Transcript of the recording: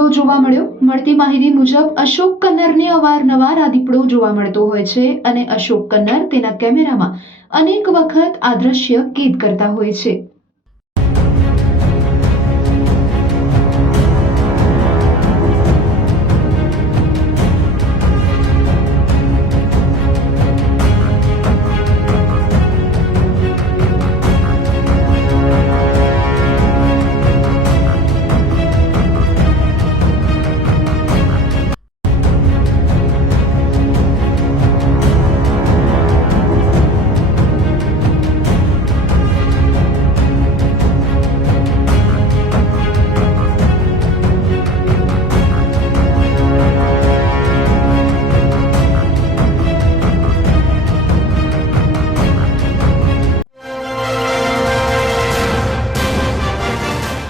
દીપડો જોવા મળ્યો। મળતી માહિતી મુજબ અશોક કન્નરને અવારનવાર આ દીપડો જોવા મળતો હોય છે અને અશોક કન્નર તેના કેમેરામાં અનેક વખત આ દ્રશ્ય કેદ કરતા હોય છે।